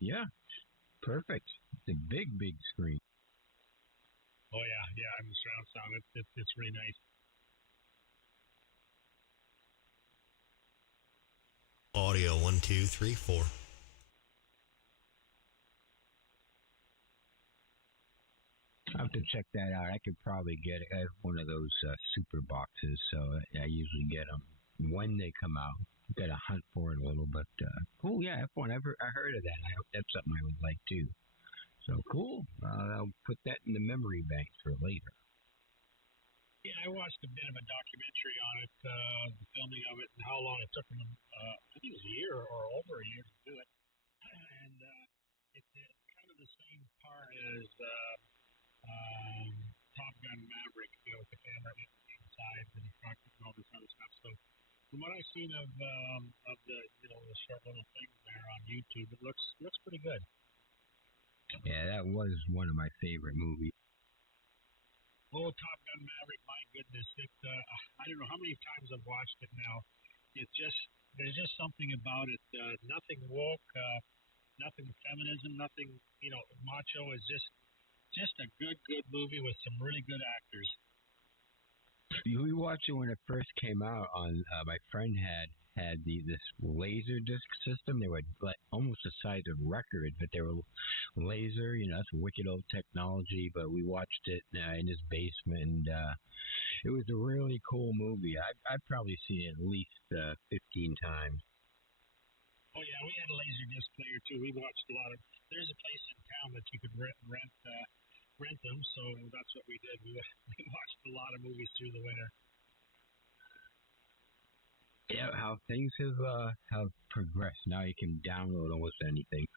yeah, perfect. It's a big screen. Oh yeah, and the surround sound, it's really nice. Audio 1, 2, 3, 4. I have to check that out. I could probably get it at one of those super boxes, so I usually get them when they come out. Got to hunt for it a little, but cool. Yeah, F1. I heard of that. I hope that's something I would like too. So cool. I'll put that in the memory bank for later. Yeah, I watched a bit of a documentary on it, the filming of it, and how long it took them. I think it was a year or over a year to do it. And it's kind of the same part as Top Gun Maverick, with the camera inside and the cockpit and all this other stuff. So from what I've seen of the the short little things there on YouTube, it looks pretty good. Yeah, that was one of my favorite movies. Oh, Top Gun Maverick, my goodness. I don't know how many times I've watched it now. There's just something about it. Nothing woke, nothing feminism, nothing, macho. Is just a good movie with some really good actors. We watched it when it first came out. On my friend had this laser disc system. They were like almost the size of records, but they were laser. That's wicked old technology. But we watched it in his basement, and it was a really cool movie. I've probably seen it at least 15 times. Oh yeah, we had a laser disc player too. We watched a lot of. There's a place in town that you could rent them, so that's what we did. We watched a lot of movies through the winter. Yeah, how things have progressed. Now you can download almost anything.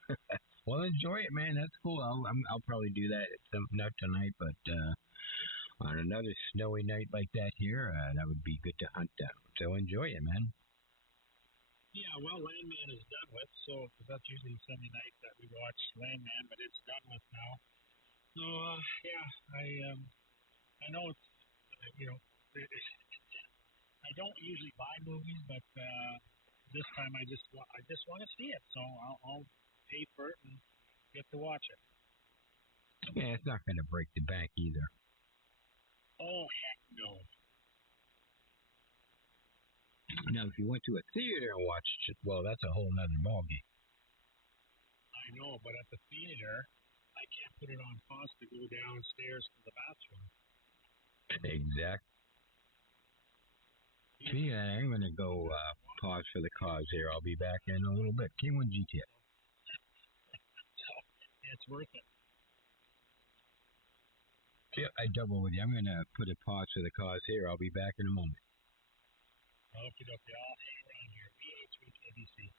Well, enjoy it, man. That's cool. I'll probably do that not tonight, but on another snowy night like that here, that would be good to hunt down. So enjoy it, man. Yeah, well, Landman is done with, so because that's usually Sunday night that we watch Landman, but it's done with now. So yeah, I know it's I don't usually buy movies, but this time I just want to see it, so I'll pay for it and get to watch it. Yeah, it's not going to break the bank either. Oh heck no. Now, if you went to a theater and watched it, well, that's a whole nother ballgame. I know, but at the theater, I can't put it on pause to go downstairs to the bathroom. Exactly. See, I'm going to go pause for the cause here. I'll be back in a little bit. K1 GTS. So, it's worth it. Yeah, I double with you. I'm going to put a pause for the cause here. I'll be back in a moment. Okay, I'll hang around here. VH3 KBC.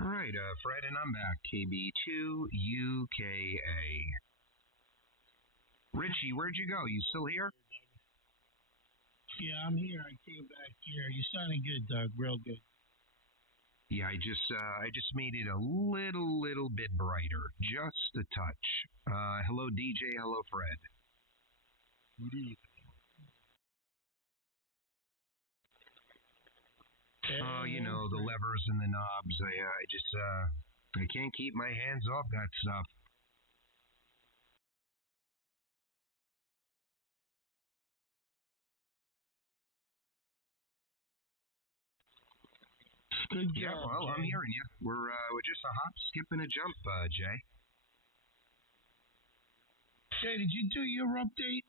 All right, Fred, and I'm back. KB2 UKA. Richie, where'd you go? You still here? Yeah, I'm here. I came back here. You're sounding good, Doug. Real good. Yeah, I just made it a little bit brighter, just a touch. Hello, DJ. Hello, Fred. Good evening. Oh, the levers and the knobs. I can't keep my hands off that stuff. Good job. Yeah, well, Jay. I'm hearing you. We're just a hop, skip, and a jump, Jay. Jay, did you do your update?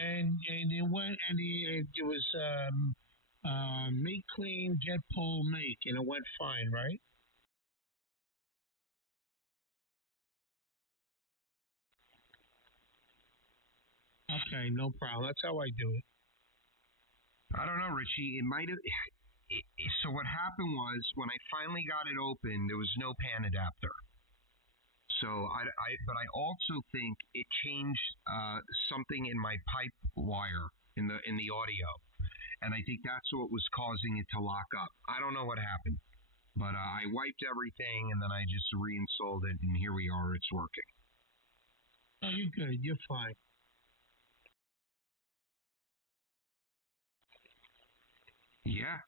And it went, and it was make clean, get pull, make, and it went fine, right? Okay, no problem. That's how I do it. I don't know, Richie. It might have. So what happened was when I finally got it open, there was no pan adapter. So but I also think it changed something in my pipe wire in the audio, and I think that's what was causing it to lock up. I don't know what happened, but I wiped everything and then I just reinstalled it, and here we are. It's working. Oh, you're good. You're fine. Yeah,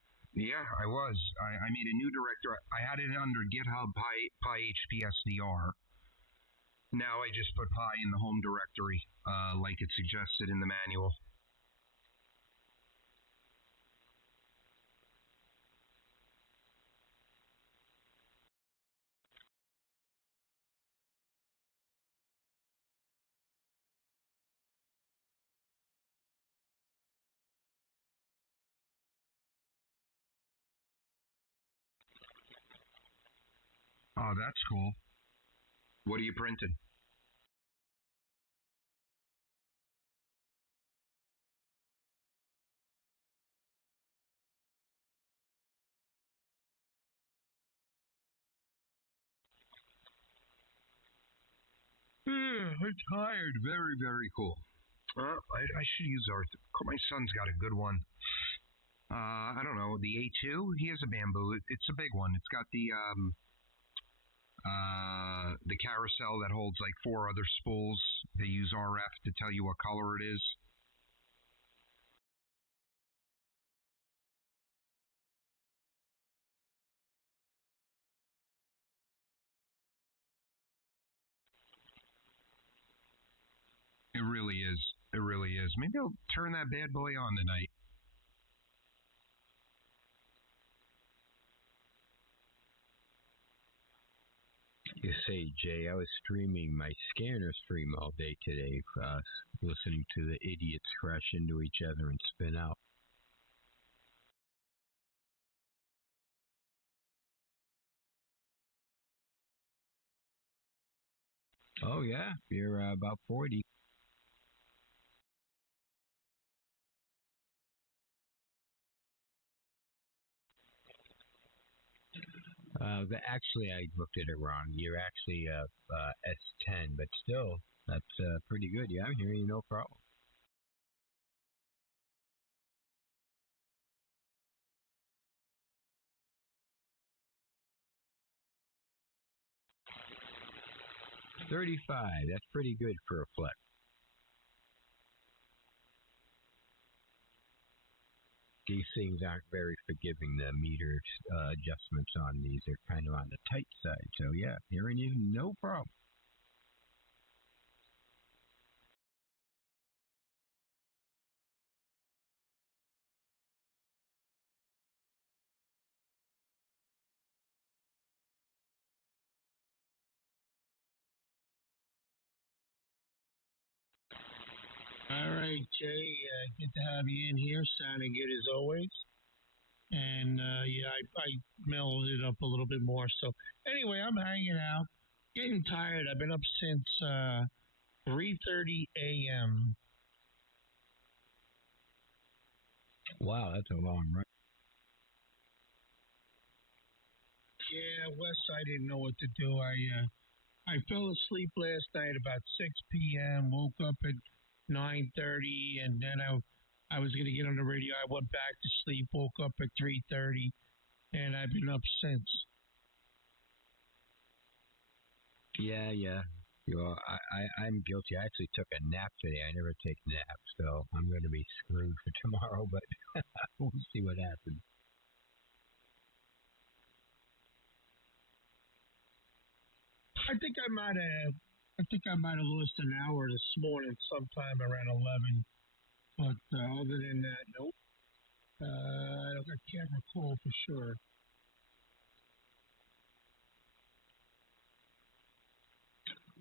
I was. I made a new directory. I had it under GitHub PyHPSDR. Now I just put Pi in the home directory, like it suggested in the manual. Oh, that's cool. What are you printing? I'm tired. Very, very cool. I should use ours. My son's got a good one. I don't know, the A2. He has a bamboo. It's a big one. It's got the carousel that holds like 4 other spools. They use RF to tell you what color it is. It really is. It really is. Maybe I'll turn that bad boy on tonight. You say, Jay, I was streaming my scanner stream all day today, listening to the idiots crash into each other and spin out. Oh, yeah, you're about 40. Actually, I looked at it wrong. You're actually S10, but still, that's pretty good. Yeah, I'm hearing you, no problem. $35. That's pretty good for a flex. These things aren't very forgiving. The meter adjustments on these are kind of on the tight side. So yeah, hearing you, no problem. All right, Jay. Good to have you in here. Sounding good as always. And yeah, I mellowed it up a little bit more. So anyway, I'm hanging out, getting tired. I've been up since 3:30 a.m. Wow, that's a long run. Yeah, Wes, I didn't know what to do. I fell asleep last night about 6 p.m. Woke up at 9:30, and then I was gonna get on the radio. I went back to sleep. Woke up at 3:30, and I've been up since. Yeah. You know, I'm guilty. I actually took a nap today. I never take naps, so I'm going to be screwed for tomorrow. But we'll see what happens. I think I might have lost an hour this morning, sometime around 11. But other than that, nope. I can't recall for sure.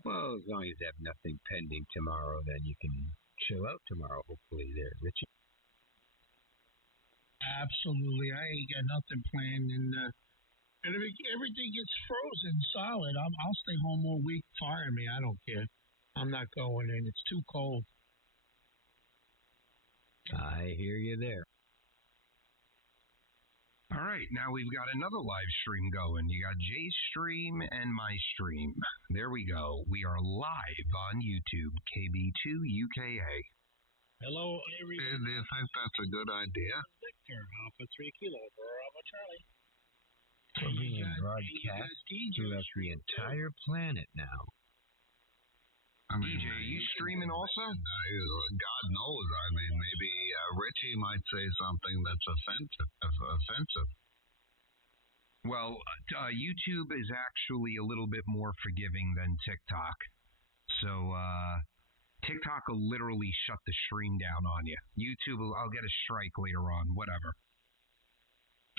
Well, as long as you have nothing pending tomorrow, then you can chill out tomorrow. Hopefully, there, Richie. Absolutely, I ain't got nothing planned, and if everything gets frozen solid, I'll stay home all week. Fire me, I don't care. I'm not going in. It's too cold. I hear you there. right, now we've got another live stream going. You got Jay's stream and my stream. There we go. We are live on YouTube, KB2 UKA. Hello, everyone. Do you think that's a good idea? Victor, Alpha 3 Kilo, Bravo Charlie. We're being broadcast throughout the entire planet now. I mean, DJ, are you streaming also? God knows. I mean, maybe Richie might say something that's offensive. Well, YouTube is actually a little bit more forgiving than TikTok. So, TikTok will literally shut the stream down on you. YouTube, I'll get a strike later on, whatever.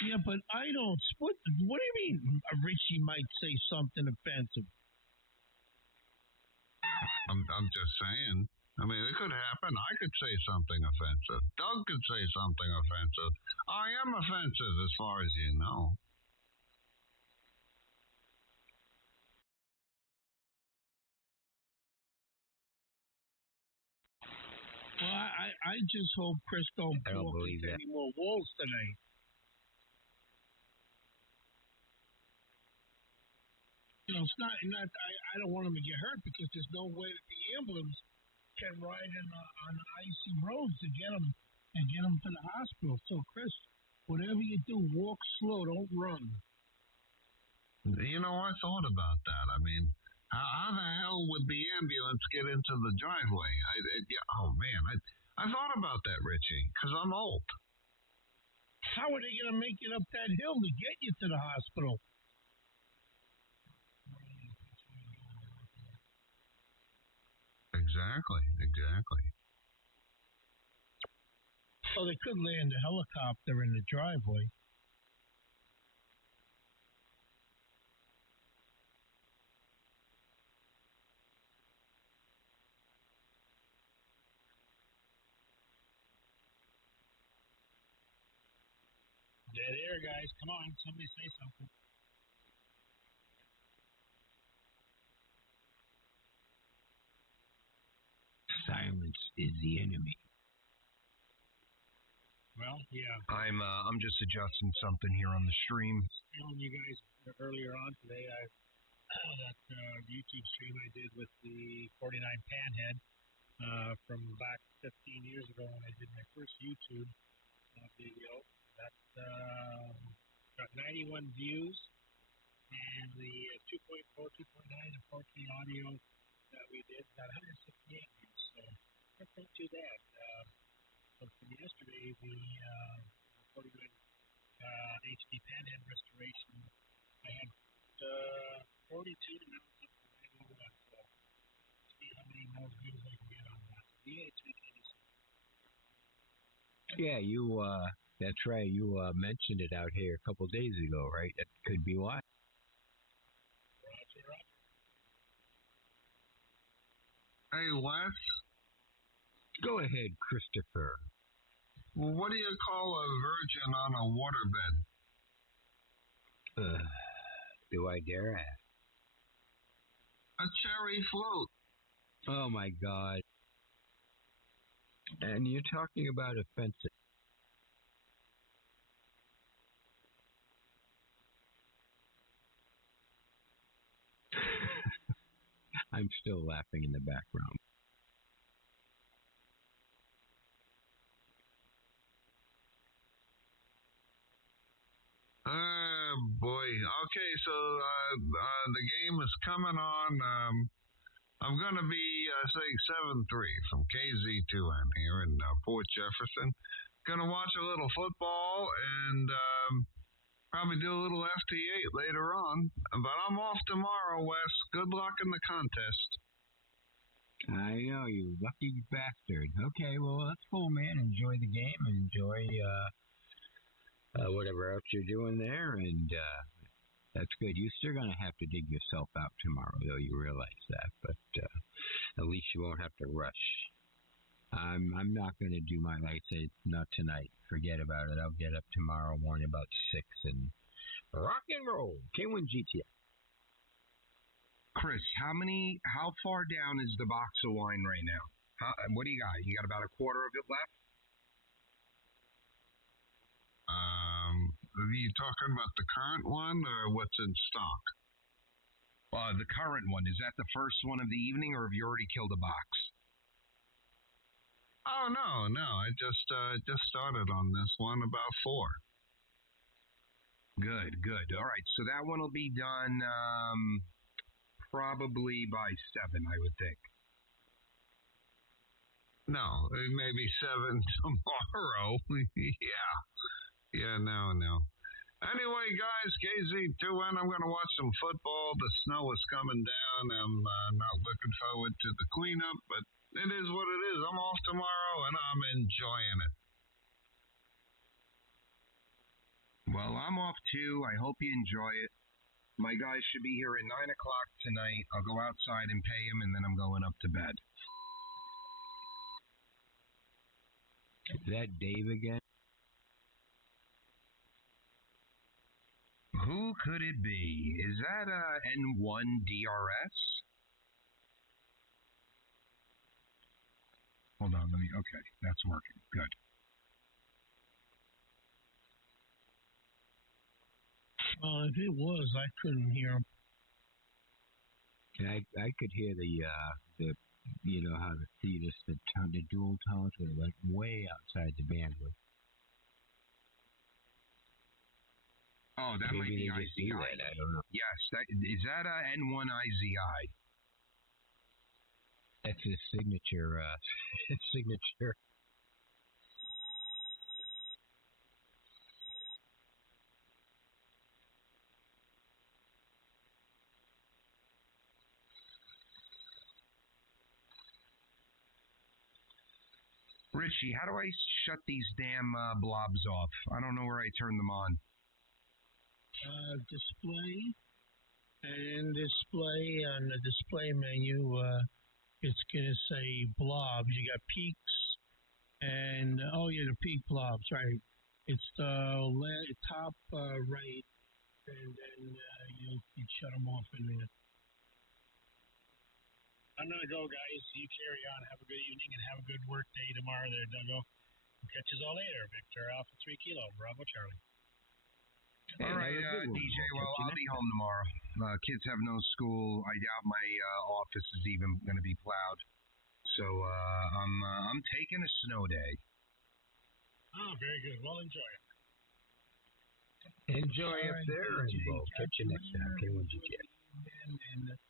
Yeah, but I don't. What do you mean Richie might say something offensive? I'm just saying. I mean, it could happen. I could say something offensive. Doug could say something offensive. I am offensive as far as you know. Well, I just hope Chris don't I don't walk believe into that. any more walls tonight. You know, it's not. I don't want him to get hurt because there's no way that the ambulance can ride on the icy roads to get him to the hospital. So, Chris, whatever you do, walk slow. Don't run. You know, I thought about that. I mean, how the hell would the ambulance get into the driveway? I thought about that, Richie, because I'm old. How are they going to make it up that hill to get you to the hospital? Exactly. So they could land a helicopter in the driveway. Dead air, guys. Come on, somebody say something. Silence is the enemy. Well, yeah. I'm just adjusting something here on the stream. Telling you guys earlier on today, that YouTube stream I did with the 49 Panhead from back 15 years ago when I did my first YouTube video. That got 91 views, and the 2.4, 2.9, and 4K audio that we did got 168 views. So that's not too bad. So from yesterday, the 49 HD Panhead restoration, I had 42, and now it's up to 91. So see how many more views I can get on that. Yeah, that's right. You mentioned it out here a couple days ago, right? That could be why. Roger. Hey, Wes, Go ahead, Christopher. what do you call a virgin on a waterbed? Do I dare ask? A cherry float. Oh my God. And you're talking about offensive. I'm still laughing in the background. Boy. Okay, so the game is coming on. I'm going to be saying 7-3 from KZ2M here in Port Jefferson. Going to watch a little football and probably do a little FT8 later on. But I'm off tomorrow, Wes. Good luck in the contest. I know, you lucky bastard. Okay, well, that's cool, man. Enjoy the game. Enjoy whatever else you're doing there, and that's good. You're still going to have to dig yourself out tomorrow, though. You realize that, but at least you won't have to rush. I'm not going to do my lights. Not tonight. Forget about it. I'll get up tomorrow morning about 6 and rock and roll. K1 GTX. Chris, how far down is the box of wine right now? What do you got? You got about a quarter of it left? Are you talking about the current one or what's in stock? The current one, is that the first one of the evening, or have you already killed a box? Oh no, I just started on this one about 4. Good. All right, so that one will be done probably by 7, I would think. No, maybe 7 tomorrow. Yeah, no. Anyway, guys, KZ2N, I'm going to watch some football. The snow is coming down. I'm not looking forward to the cleanup, but it is what it is. I'm off tomorrow, and I'm enjoying it. Well, I'm off too. I hope you enjoy it. My guys should be here at 9 o'clock tonight. I'll go outside and pay them, and then I'm going up to bed. Is that Dave again? Who could it be? Is that N1 DRS? Hold on, okay, that's working. Good. If it was, I couldn't hear him. I could hear the you know how the theaters, the dual tones, when it went way outside the bandwidth. Oh, that might Maybe be they just do IZI. that, I don't know. Yes, is that N1 IZI? That's his signature. Signature. Richie, how do I shut these damn blobs off? I don't know where I turn them on. Display, and display on the display menu. It's gonna say blobs. You got peaks, and the peak blobs, right? It's the top right, and then you shut them off in there. I'm going to go, guys. You carry on. Have a good evening and have a good work day tomorrow there, Duggo. Catch us all later. Victor Alpha 3 Kilo. Bravo Charlie. All right, DJ, well, I'll be home tomorrow. Kids have no school. I doubt my office is even going to be plowed. So I'm taking a snow day. Oh, very good. Well, enjoy it. Enjoy up there, and we'll catch you next time. K1GJ. And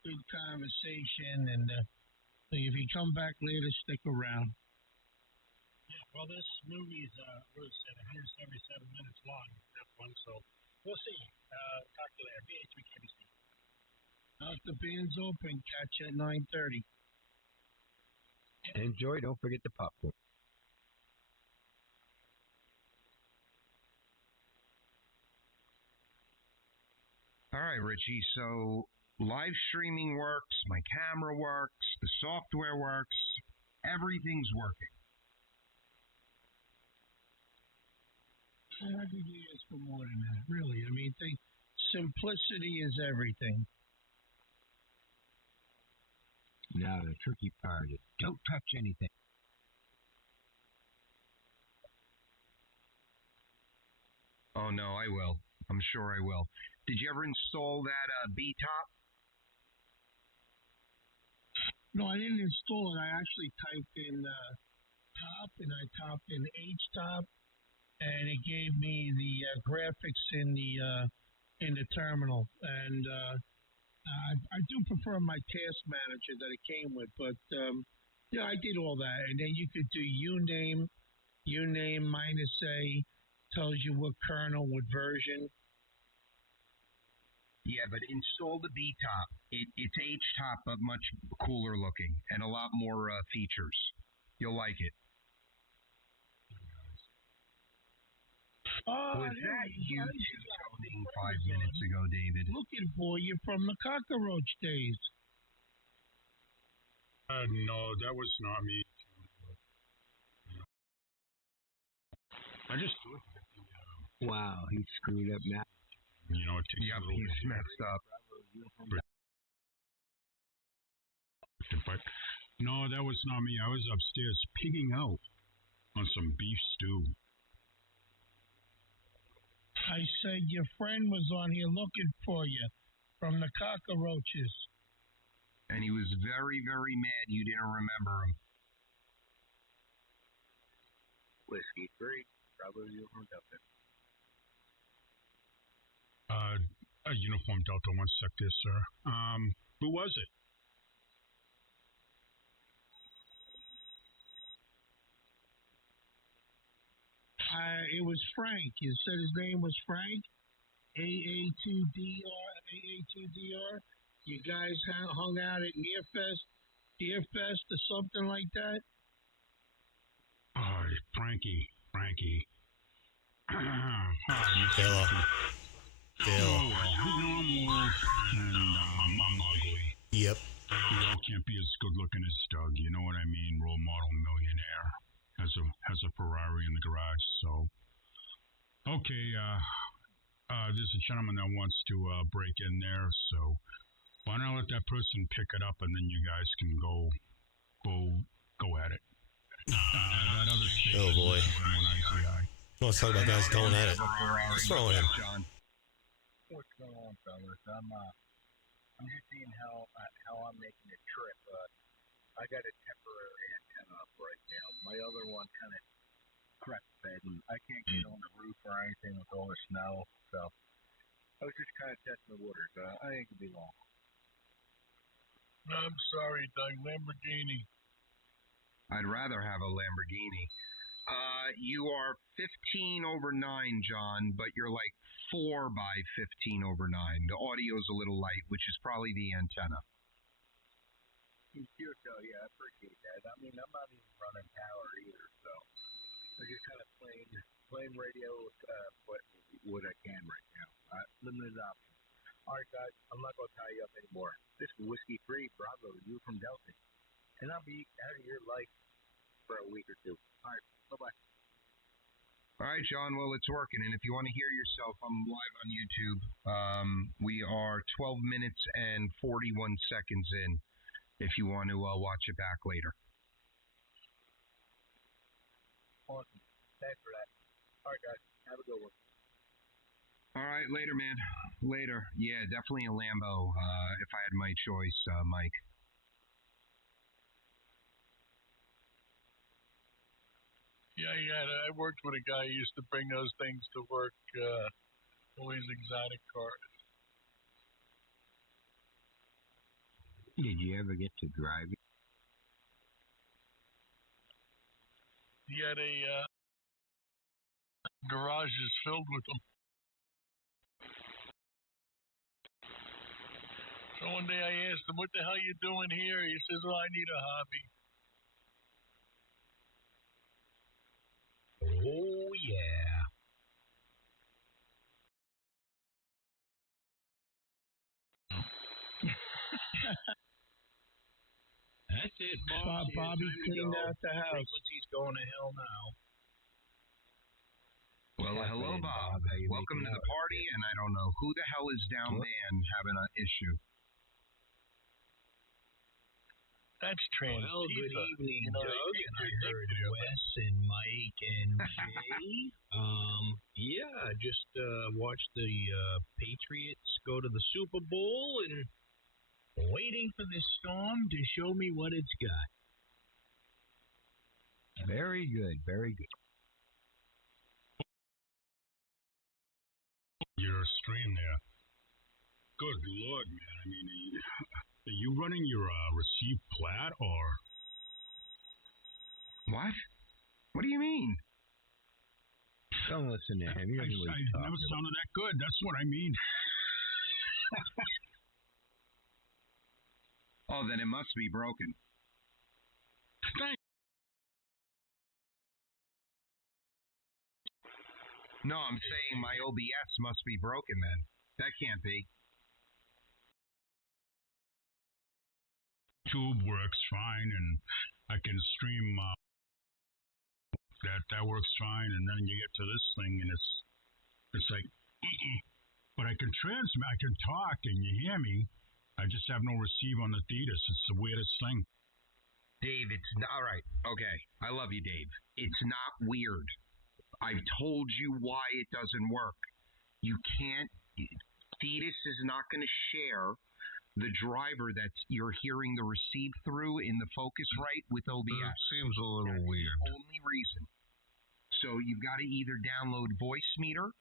good conversation, and if you come back later, stick around. Yeah, well, this movie's, what is it, 177 minutes long, that one, so we'll see. Talk to you later. BH3KBC. The band's open. Catch you at 9:30. Enjoy. Don't forget the popcorn. All right, Richie. So live streaming works, my camera works, the software works, everything's working. I think you ask for more than that, really. I mean, simplicity is everything. Now the tricky part is don't touch anything. Oh no, I will. I'm sure I will. Did you ever install that B-top? No, I didn't install it. I actually typed in top, and I typed in H-top, and it gave me the graphics in the terminal. And I do prefer my task manager that it came with, but I did all that. And then you could do uname -A tells you what kernel, what version. Yeah, but install the B-top. It's H-top, but much cooler looking and a lot more features. You'll like it. Was that you toning 5 minutes ago, David? Looking for you from the cockroach days. No, that was not me. I just do it. Wow, he screwed up now. You know, it takes a little he's bit. messed up. But no, that was not me. I was upstairs pigging out on some beef stew. I said your friend was on here looking for you from the cockroaches. And he was very, very mad you didn't remember him. Whiskey 3, Bravo Uniform Delta. Uniform Delta 1 Sector, sir. Who was it? It was Frank. You said his name was Frank? AA2DR? You guys hung out at Deerfest or something like that? Oh, Frankie. Hello. Oh, well, I'm old and I'm ugly. Yep. We all can't be as good looking as Doug. You know what I mean? Role model millionaire. Has a Ferrari in the garage. So, okay. There's a gentleman that wants to break in there. So, why not let that person pick it up and then you guys can go at it. That other station. Oh boy. Let's talk about guys going at it. What's wrong with him? John. What's going on, fellas? I'm just seeing how I'm making a trip. I got a temporary antenna up right now. My other one kind of crept fed, and I can't get on the roof or anything with all the snow. So I was just kind of testing the waters. I ain't gonna be long. I'm sorry, Doug. Lamborghini. I'd rather have a Lamborghini. You are 15 over 9, John, but you're like 4 by 15 over 9. The audio's a little light, which is probably the antenna. Yeah, I appreciate that. I mean, I'm not even running power either, so I'm just kind of playing radio with what I can right now. Limited options. All right, guys, I'm not going to tie you up anymore. This is Whiskey 3, Bravo, you from Delta. And I'll be out of your life for a week or two. All right, bye-bye. All right, John, well, it's working. And if you want to hear yourself, I'm live on YouTube. We are 12 minutes and 41 seconds in if you want to watch it back later. Awesome. Thanks for that. All right, guys, have a good one. All right, later, man. Later. Yeah, definitely a Lambo if I had my choice, Mike. Yeah. I worked with a guy who used to bring those things to work, all these exotic cars. Did you ever get to drive it? He had a garages filled with them. So one day I asked him, "What the hell you doing here?" He says, "Well, I need a hobby." Oh, yeah. That's it, boss. Bobby cleaned out the house. Frequency's going to hell now. Well, hello, Bob. Welcome to the party, and I don't know who the hell is down there having an issue. That's Transifa. Well, good evening, You know, Doug. And I heard Wes and Mike and Jay. Yeah, just watched the Patriots go to the Super Bowl and waiting for this storm to show me what it's got. Very good, very good. Your stream there. Good Lord, man. I mean, are you running your receive plat or? What? What do you mean? Don't listen to him. He I doesn't know what he's never talking about. sounded that good. That's what I mean. Oh, then it must be broken. Thanks. No, I'm saying my OBS must be broken then. That can't be. YouTube works fine, and I can stream. That works fine, and then you get to this thing, and it's like, but I can transmit, I can talk, and you hear me. I just have no receive on the Thetis. It's the weirdest thing. Dave, it's not, all right. Okay, I love you, Dave. It's not weird. I've told you why it doesn't work. You can't. Thetis is not going to share the driver that you're hearing the receive through in the Focusrite with OBS. Seems a little That's weird. the only reason. So you've got to either download Voice Meter,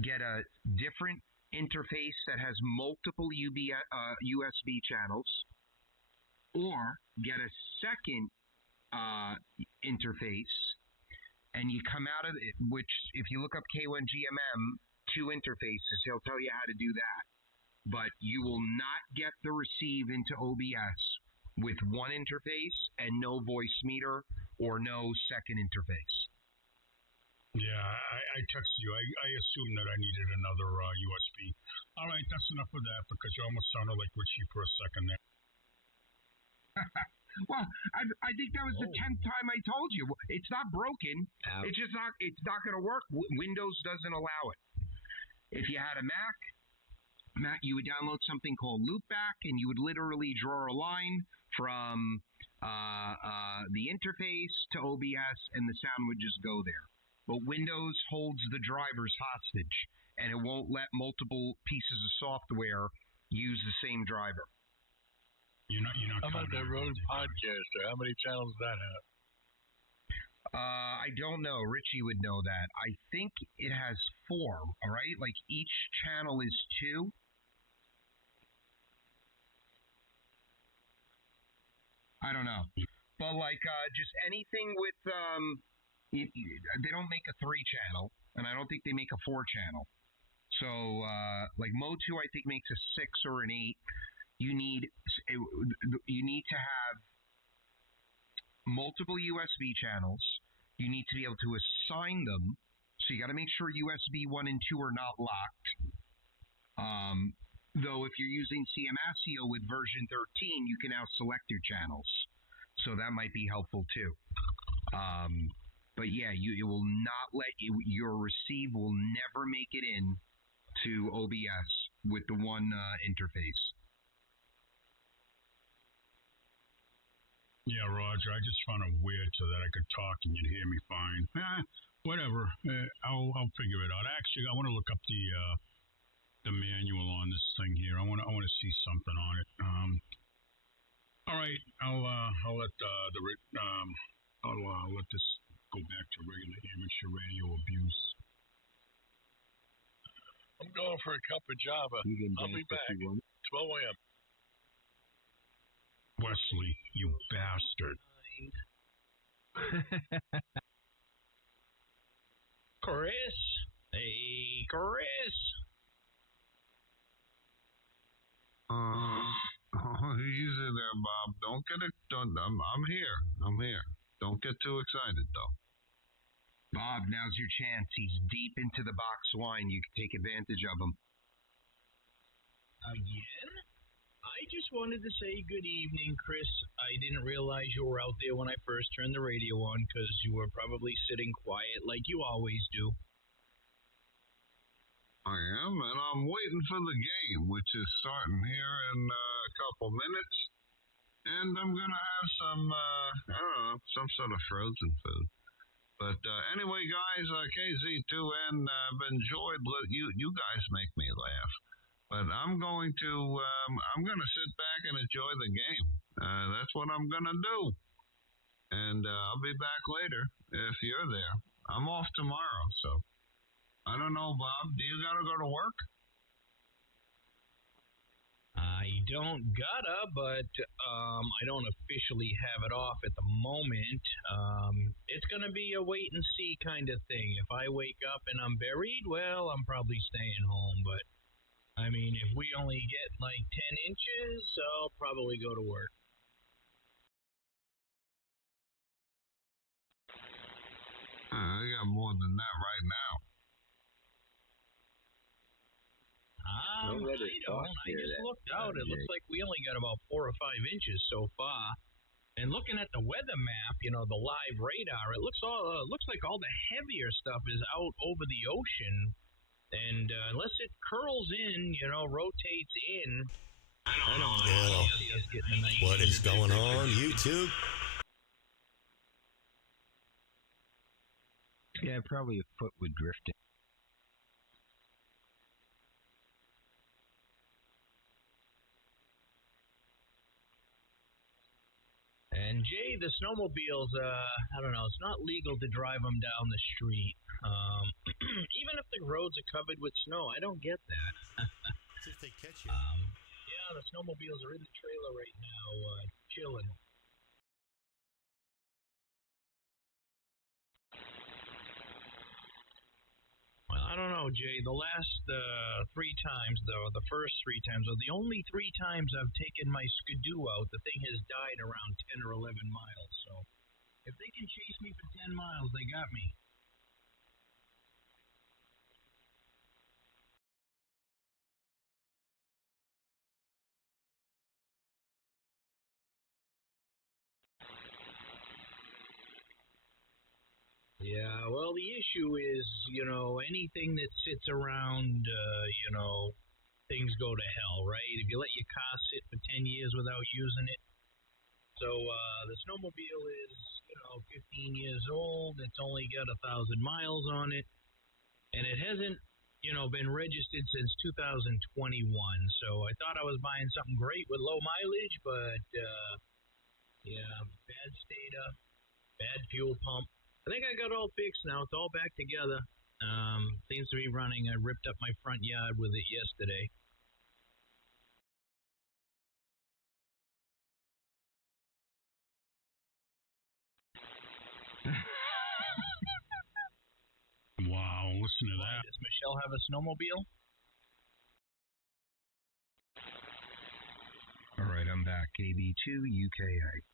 get a different interface that has multiple USB channels, or get a second interface, and you come out of it, which if you look up K1GMM, 2 interfaces, he'll tell you how to do that. But you will not get the receive into OBS with one interface and no Voice Meter or no second interface. Yeah, I texted you. I assumed that I needed another USB. All right, that's enough of that because you almost sounded like Richie for a second there. Well, I think that was the 10th time I told you. It's not broken. Ouch. It's just not. It's not going to work. Windows doesn't allow it. If you had a Mac, you would download something called Loopback, and you would literally draw a line from the interface to OBS, and the sound would just go there. But Windows holds the drivers hostage, and it won't let multiple pieces of software use the same driver. You're not How about that Road Podcaster? How many channels does that have? I don't know. Richie would know that. I think it has 4, all right? Like each channel is 2. I don't know. But like just anything with, they don't make a 3-channel, and I don't think they make a 4-channel. So like Motu, I think makes a 6 or an 8. You need to have multiple USB channels. You need to be able to assign them. So you got to make sure USB 1 and 2 are not locked. Though if you're using CMASIO with version 13, you can now select your channels. So that might be helpful too. But yeah, it will not let you, your receive will never make it in to OBS with the one interface. Yeah, Roger, I just found it weird so that I could talk and you'd hear me fine. Whatever. I'll figure it out. Actually, I want to look up the manual on this thing here. I want to see something on it. All right, I'll let I'll let this go back to regular amateur radio abuse. I'm going for a cup of Java. I'll be back. 12 a.m. Wesley, you bastard. Chris? Hey, Chris? Easy there, Bob. Don't get it done. I'm here. I'm here. Don't get too excited, though. Bob, now's your chance. He's deep into the box wine. You can take advantage of him. Again? I just wanted to say good evening, Chris. I didn't realize you were out there when I first turned the radio on because you were probably sitting quiet like you always do. I am, and I'm waiting for the game, which is starting here in a couple minutes. And I'm going to have some, I don't know, some sort of frozen food. But anyway, guys, KZ2N, I've enjoyed, you guys make me laugh. But I'm going to sit back and enjoy the game. That's what I'm going to do. And I'll be back later if you're there. I'm off tomorrow, so I don't know, Bob. Do you got to go to work? I don't gotta, but I don't officially have it off at the moment. It's gonna be a wait and see kind of thing. If I wake up and I'm buried, well, I'm probably staying home. But I mean, if we only get like 10 inches, I'll probably go to work. I got more than that right now. I don't. I just looked out. It looks like we only got about 4 or 5 inches so far. And looking at the weather map, you know, the live radar, it looks like all the heavier stuff is out over the ocean. And unless it curls in, you know, rotates in, I don't know. See us getting a nice What is going on, YouTube? Yeah, probably a foot would drift in. And Jay, the snowmobiles, I don't know, it's not legal to drive them down the street. Even if the roads are covered with snow, I don't get that. See if they catch you. Yeah, the snowmobiles are in the trailer right now, chilling. Well, I don't know, Jay. The last 3 times, though, the first 3 times, are the only 3 times I've taken my Skidoo out. The thing has died around 10 or 11 miles. So if they can chase me for 10 miles, they got me. Yeah, well, the issue is, anything that sits around, things go to hell, right? If you let your car sit for 10 years without using it. So the snowmobile is, 15 years old. It's only got 1,000 miles on it. And it hasn't, been registered since 2021. So I thought I was buying something great with low mileage, but, bad STATA, bad fuel pump. I think I got all fixed now. It's all back together. Seems to be running. I ripped up my front yard with it yesterday. Wow, listen to that. Does Michelle have a snowmobile? All right, I'm back. KB2 UKA.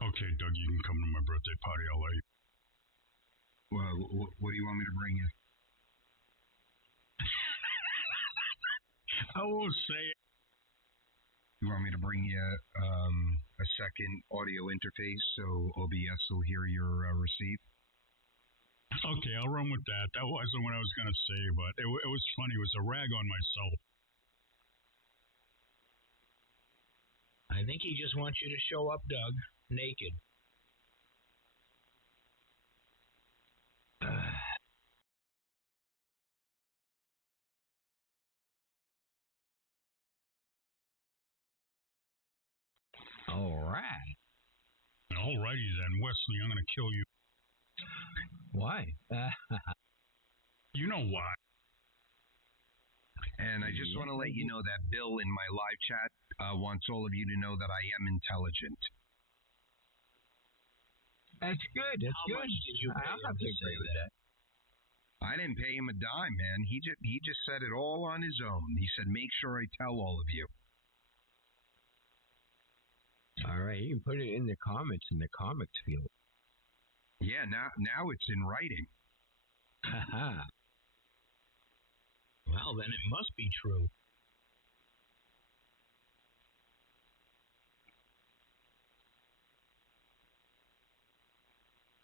Okay, Doug, you can come to my birthday party. I'll let you. Well, what do you want me to bring you? I won't say it. You want me to bring you a second audio interface so OBS will hear your receipt? Okay, I'll run with that. That wasn't what I was going to say, but it was funny. It was a rag on myself. I think he just wants you to show up, Doug, naked. All right. Alrighty then, Wesley, I'm going to kill you. Why? You know why. And I just want to let you know that Bill in my live chat wants all of you to know that I am intelligent. That's good. That's How good. much did you pay him to say that? I didn't pay him a dime, man. He just said it all on his own. He said, make sure I tell all of you. All right, you can put it in the comments in the comics field. Yeah, now it's in writing. Haha. Well, then it must be true.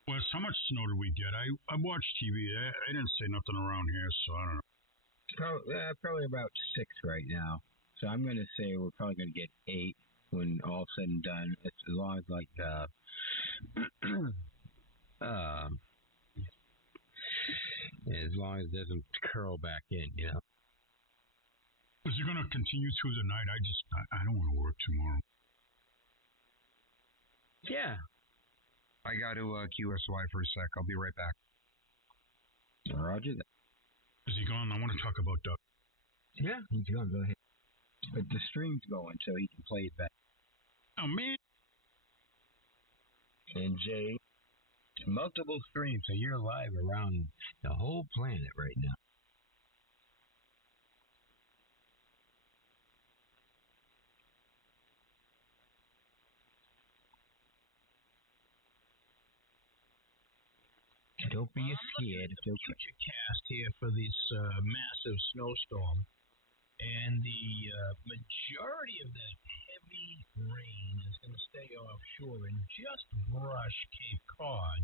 Wes, how much snow did we get? I watched TV. I didn't say nothing around here, so I don't know. Probably about 6 right now. So I'm going to say we're probably going to get 8 when all's said and done. As long as as long as it doesn't curl back in, Is it going to continue through the night? I don't want to work tomorrow. Yeah. I got to QSY for a sec. I'll be right back. Roger that. Is he gone? I want to talk about Doug. Yeah, he's gone. Go ahead. But the stream's going, so he can play it back. Oh, man. And Jay, multiple streams, so you're live around the whole planet right now. Don't be scared. It's okay. Future cast here for this massive snowstorm, and the majority of that heavy rain is going to stay offshore and just brush Cape Cod.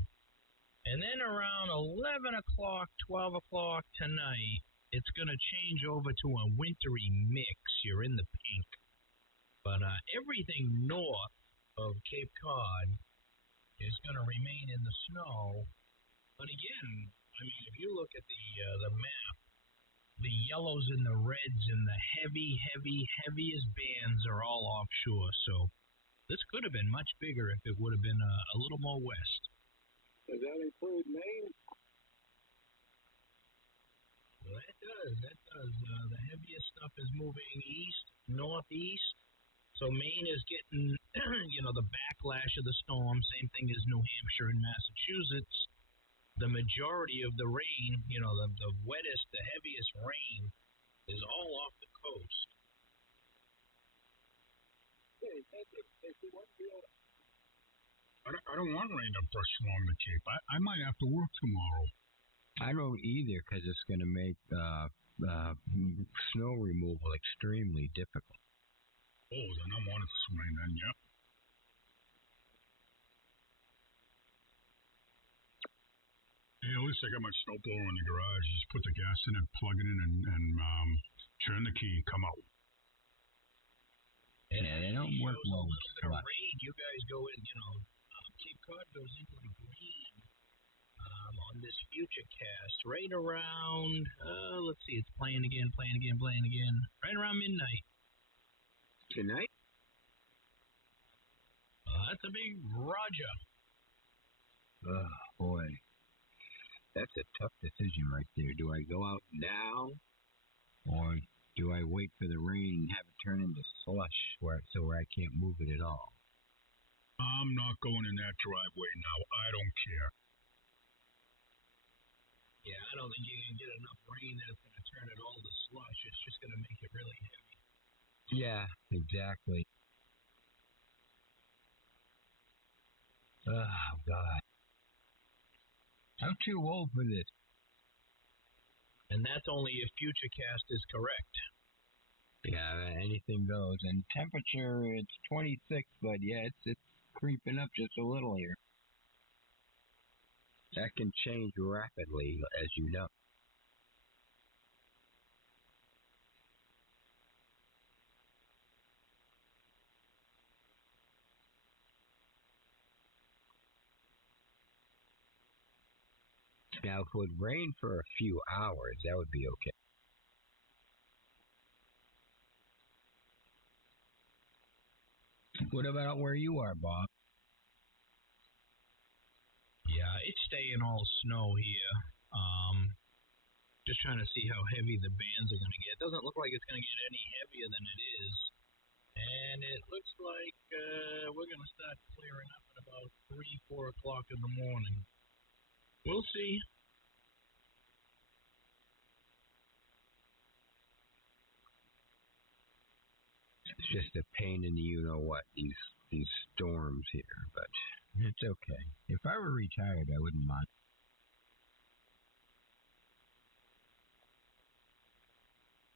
And then around 11 o'clock, 12 o'clock tonight, it's going to change over to a wintry mix. You're in the pink. But everything north of Cape Cod is going to remain in the snow. But again, I mean, if you look at the map, the yellows and the reds and the heaviest bands are all offshore. So This could have been much bigger if it would have been a little more west. Does that include Maine? Well, that does. The heaviest stuff is moving east, northeast. So Maine is getting, the backlash of the storm. Same thing as New Hampshire and Massachusetts. The majority of the rain, the wettest, the heaviest rain is all off the coast. I don't want rain to brush along the Cape. I might have to work tomorrow. I don't either because it's going to make snow removal extremely difficult. Oh, then I'm on this rain then, yep. Hey, at least I got my snowblower in the garage. Just put the gas in it, plug it in, and turn the key, come out. Yeah, they don't work well with a little bit of rain. You guys go in, Cape Cod goes into the green on this future cast right around, let's see, it's playing again, right around midnight. Tonight? That's a big Roger. Oh, boy. That's a tough decision right there. Do I go out now, or do I wait for the rain and have it turn into slush where I can't move it at all? I'm not going in that driveway now. I don't care. Yeah, I don't think you can get enough rain that it's going to turn it all to slush. It's just going to make it really heavy. Yeah, exactly. Oh, God. I'm too old for this. And that's only if Futurecast is correct. Yeah, anything goes. And temperature, it's 26, but yeah, it's creeping up just a little here. That can change rapidly, as you know. Now, if it would rain for a few hours, that would be okay. What about where you are, Bob? Yeah, it's staying all snow here. Just trying to see how heavy the bands are going to get. It doesn't look like it's going to get any heavier than it is. And it looks like we're going to start clearing up at about 3, 4 o'clock in the morning. We'll see. It's just a pain in the you-know-what, these storms here, but it's okay. If I were retired, I wouldn't mind.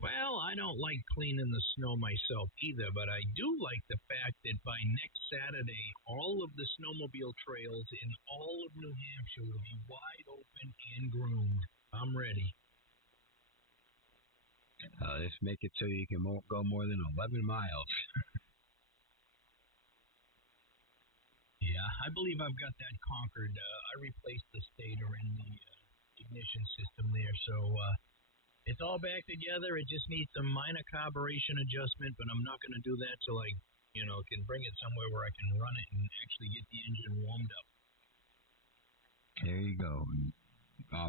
Well, I don't like cleaning the snow myself either, but I do like the fact that by next Saturday, all of the snowmobile trails in all of New Hampshire will be wide open and groomed. I'm ready. Just make it so you can go more than 11 miles. Yeah, I believe I've got that conquered. I replaced the stator in the ignition system there, so it's all back together. It just needs some minor carburation adjustment, but I'm not going to do that till I, can bring it somewhere where I can run it and actually get the engine warmed up. There you go.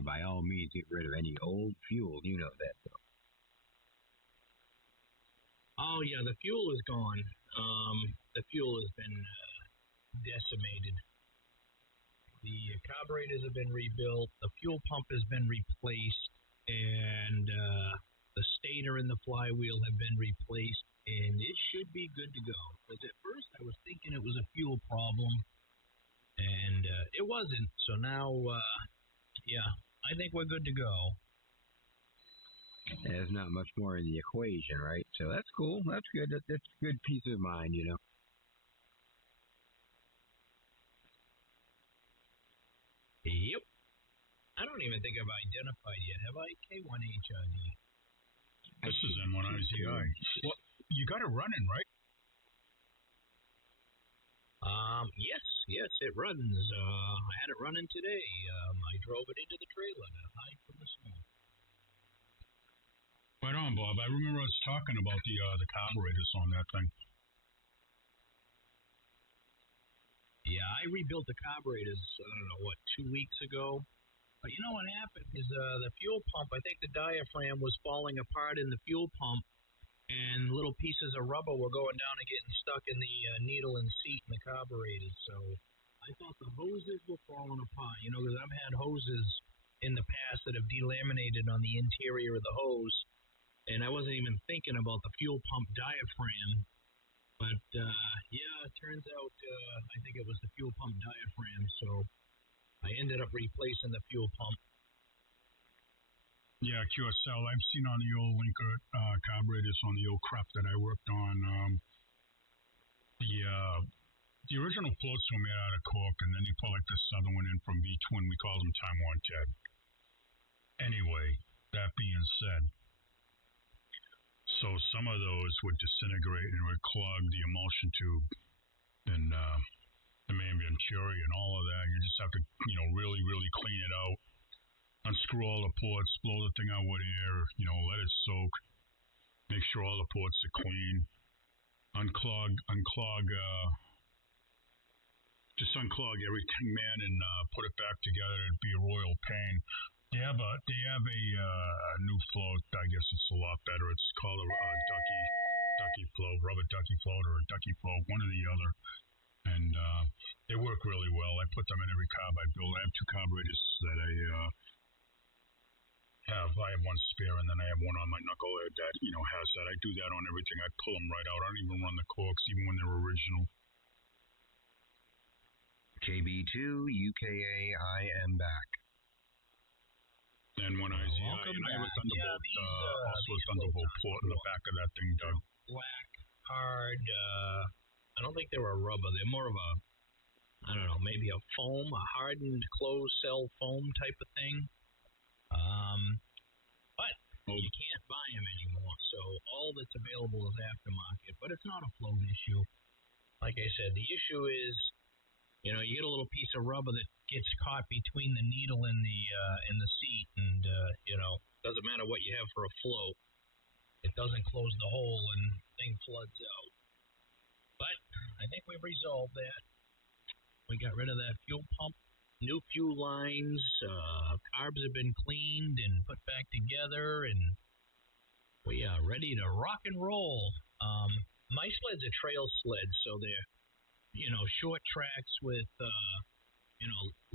By all means, get rid of any old fuel. You know that, though. Oh, yeah, the fuel is gone. The fuel has been decimated. The carburetors have been rebuilt. The fuel pump has been replaced. And the stator and the flywheel have been replaced. And it should be good to go. Because at first I was thinking it was a fuel problem. And it wasn't. So now, yeah, I think we're good to go. There's not much more in the equation, right? So that's cool. That's good. That's good peace of mind, Yep. I don't even think I've identified yet. Have I? K1HID. This is N1IZI. Well, you got it running, right? Yes, it runs. I had it running today. I drove it into the trailer to hide from the snow. Right on, Bob. I remember us talking about the carburetors on that thing. I rebuilt the carburetors, 2 weeks ago. But you know what happened is the fuel pump, I think the diaphragm was falling apart in the fuel pump, and little pieces of rubber were going down and getting stuck in the needle and seat in the carburetors. So I thought the hoses were falling apart, because I've had hoses in the past that have delaminated on the interior of the hose, and I wasn't even thinking about the fuel pump diaphragm. But, it turns out I think it was the fuel pump diaphragm, so I ended up replacing the fuel pump. Yeah, QSL. I've seen on the old Linker carburetors on the old crap that I worked on. The original floats were made out of cork, and then they put like this other one in from V-Twin. We called them Time One Ted. Anyway, that being said, so some of those would disintegrate and would clog the emulsion tube and the main venturi and all of that. You just have to, really, really clean it out. Unscrew all the ports, blow the thing out with air, let it soak. Make sure all the ports are clean. Unclog, just unclog everything, man, and put it back together. It'd be a royal pain. They have a new float. I guess it's a lot better. It's called a ducky float, rubber ducky float, or a ducky float, one or the other. And they work really well. I put them in every carb I build. I have two carburetors that I have one spare, and then I have one on my knucklehead that has that. I do that on everything. I pull them right out. I don't even run the corks, even when they're original. KB2 UKA, I am back. And when I have a Thunderbolt, also a Thunderbolt port in the back of that thing, Doug. Black, hard. I don't think they were rubber. They're more of a, maybe a foam, a hardened closed cell foam type of thing. But you can't buy them anymore. So all that's available is aftermarket. But it's not a float issue. Like I said, the issue is, you get a little piece of rubber that gets caught between the needle and the seat, and doesn't matter what you have for a float, it doesn't close the hole and the thing floods out. But I think we've resolved that. We got rid of that fuel pump, new fuel lines, carbs have been cleaned and put back together, and we are ready to rock and roll. My sled's a trail sled, so they're short tracks with,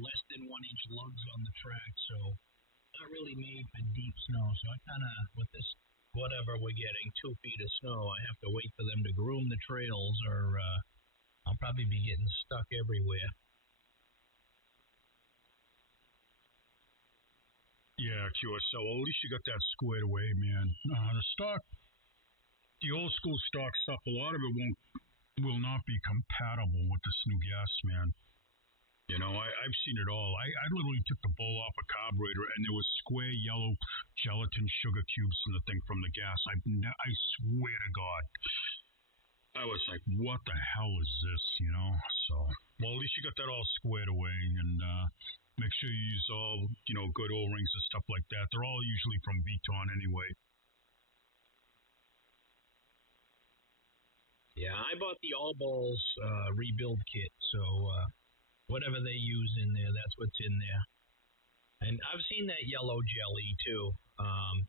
less than 1 inch lugs on the track. So not really made for deep snow. So I kind of, with this, whatever we're getting, 2 feet of snow, I have to wait for them to groom the trails, or I'll probably be getting stuck everywhere. Yeah, QSL. Well, at least you got that squared away, man. The old school stock stuff, a lot of it will not be compatible with this new gas, man. I've seen it all. I literally took the bowl off a carburetor, and there was square yellow gelatin sugar cubes in the thing from the gas. I swear to God. I was like, what the hell is this, So, well, at least you got that all squared away, and make sure you use all, good O-rings and stuff like that. They're all usually from Vuitton anyway. Yeah, I bought the All Balls rebuild kit, so whatever they use in there, that's what's in there. And I've seen that yellow jelly too,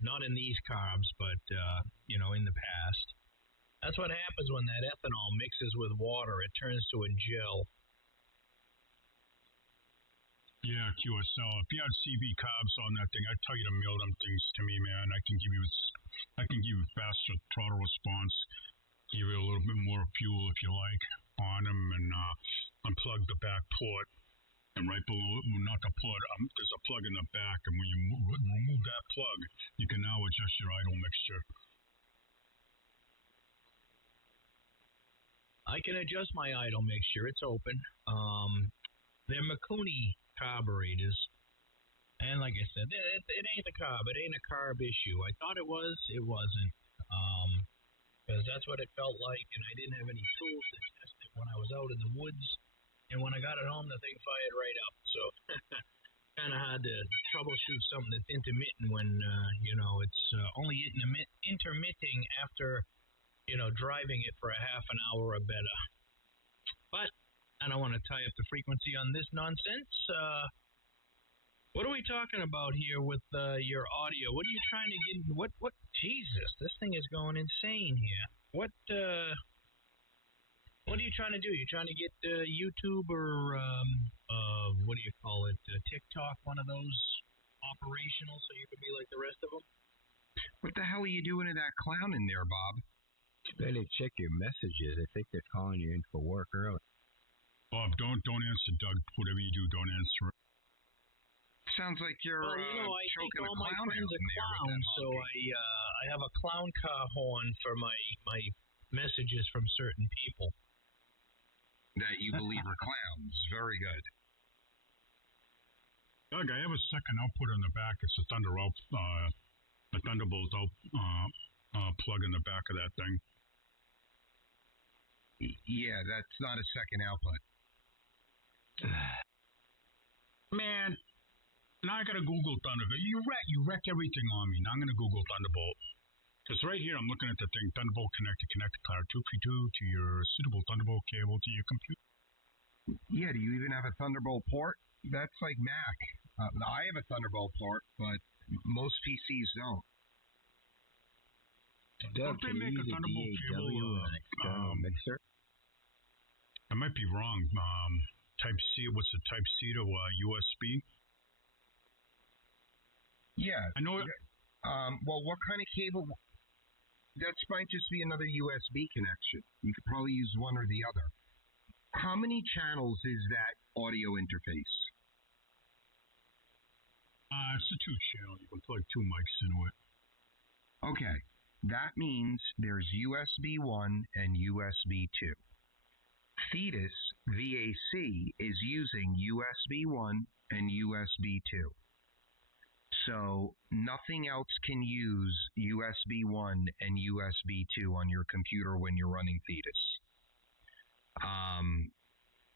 not in these carbs, but in the past. That's what happens when that ethanol mixes with water; it turns to a gel. Yeah, QSL. If you had CV carbs on that thing, I'd tell you to mail them things to me, man. I can give you faster throttle response. Give you a little bit more fuel if you like on them, and unplug the back port. And right below, not the port, there's a plug in the back, and when you remove that plug, you can now adjust your idle mixture. I can adjust my idle mixture. It's open. They're Mikuni carburetors, and like I said, it ain't the carb. It ain't a carb issue. I thought it was. It wasn't. Because that's what it felt like, and I didn't have any tools to test it when I was out in the woods, and when I got it home, the thing fired right up. So kind of hard to troubleshoot something that's intermittent when it's only intermitting after driving it for a half an hour or better. But I don't want to tie up the frequency on this nonsense. What are we talking about here with your audio? What are you trying to get? What? Jesus, this thing is going insane here. What are you trying to do? You trying to get YouTube or what do you call it? TikTok, one of those operational, so you can be like the rest of them? What the hell are you doing to that clown in there, Bob? Better check your messages. I think they're calling you in for work early. Bob, don't answer, Doug. Whatever you do, don't answer it. Sounds like you're I think choking all a my clown friends out are in there with that clowns, so I have a clown car horn for my messages from certain people that you believe are clowns. Very good. Doug, I have a second output on the back. It's a Thunderbolt plug in the back of that thing. Yeah, that's not a second output. Man, now I gotta Google Thunderbolt. You wreck everything on me. Now I'm gonna Google Thunderbolt. Because right here I'm looking at the thing, Thunderbolt connected cloud 232 to your suitable Thunderbolt cable to your computer. Yeah, do you even have a Thunderbolt port? That's like Mac. I have a Thunderbolt port, but most PCs don't. Doug, Don't they can make you a use a Thunderbolt DAW cable? with an external mixer? I might be wrong. Type C. What's the Type C to USB? Yeah. I know it. Well, what kind of cable? That might just be another USB connection. You could probably use one or the other. How many channels is that audio interface? It's a 2-channel. You can plug 2 mics into it. Okay. That means there's USB 1 and USB 2. Thetis VAC is using USB 1 and USB 2. So nothing else can use USB 1 and USB 2 on your computer when you're running Thetis.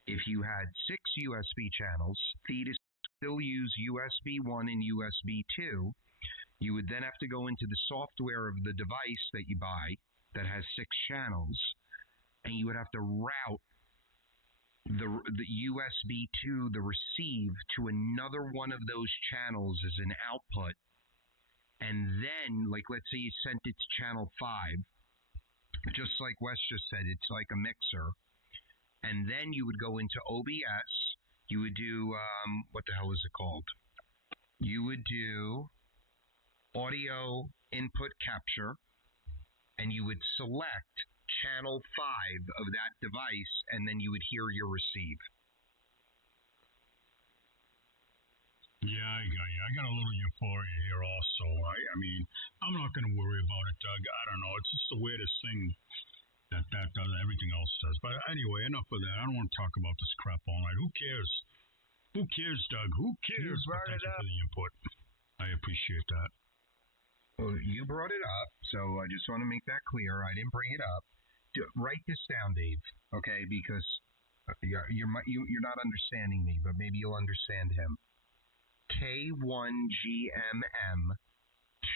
If you had 6 USB channels, Thetis still use USB 1 and USB 2. You would then have to go into the software of the device that you buy that has 6 channels, and you would have to route the USB to the receive to another one of those channels as an output. And then, like, let's say you sent it to channel 5, just like Wes just said, it's like a mixer. And then you would go into OBS. You would do, what the hell is it called? You would do audio input capture, and you would select channel 5 of that device, and then you would hear your receive. Yeah, I got you. I got a little euphoria here also. I mean, I'm not going to worry about it, Doug. I don't know. It's just the weirdest thing that does. Everything else does. But anyway, enough of that. I don't want to talk about this crap all night. Who cares? Who cares, Doug? Who cares? You brought Thank it you up. for the input. I appreciate that. Well, you brought it up, so I just want to make that clear. I didn't bring it up. Write this down, Dave, okay? Because you're not understanding me, but maybe you'll understand him. K1GMM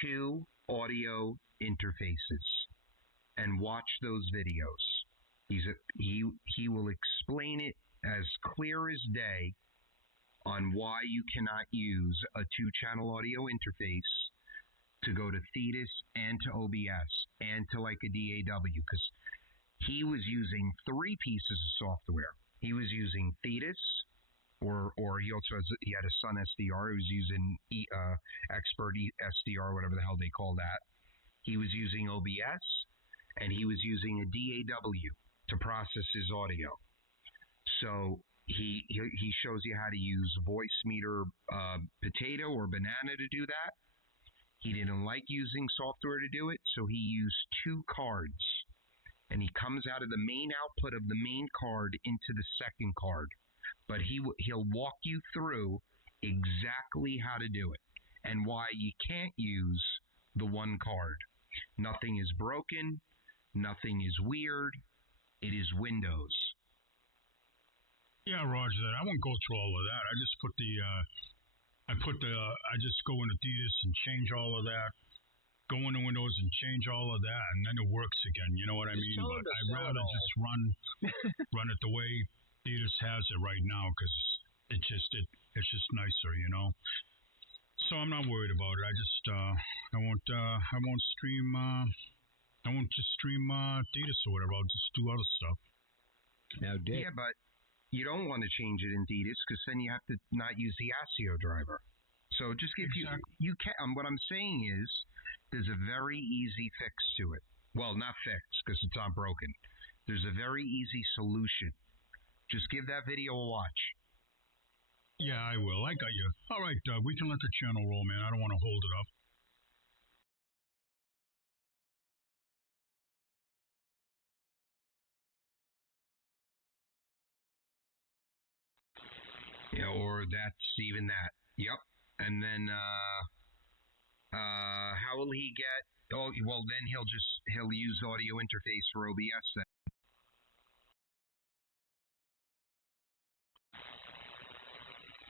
2 audio interfaces, and watch those videos. He will explain it as clear as day on why you cannot use a 2-channel audio interface to go to Thetis and to OBS and to like a DAW, because he was using 3 pieces of software. He was using Thetis, or he had a Sun SDR. He was using Expert SDR, whatever the hell they call that. He was using OBS, and he was using a DAW to process his audio. So he shows you how to use Voice Meter Potato or Banana to do that. He didn't like using software to do it, so he used 2 cards. And he comes out of the main output of the main card into the second card. But he'll walk you through exactly how to do it and why you can't use the 1 card. Nothing is broken. Nothing is weird. It is Windows. Yeah, Roger that. I won't go through all of that. I just put I just go into Thetis and change all of that. Go into Windows and change all of that, and then it works again. You know what I mean? But I'd rather just run it the way Thetis has it right now because it's just nicer, you know. So I'm not worried about it. I won't stream I won't just stream Thetis or whatever. I'll just do other stuff. Now, Dick. Yeah, but you don't want to change it in Thetis because then you have to not use the ASIO driver. So just give you can. What I'm saying is, there's a very easy fix to it. Well, not fix because it's not broken. There's a very easy solution. Just give that video a watch. Yeah, I will. I got you. All right, we can let the channel roll, man. I don't want to hold it up. Yeah, or that's even that. Yep. And then how will he get? Oh, well, then he'll use audio interface for OBS then.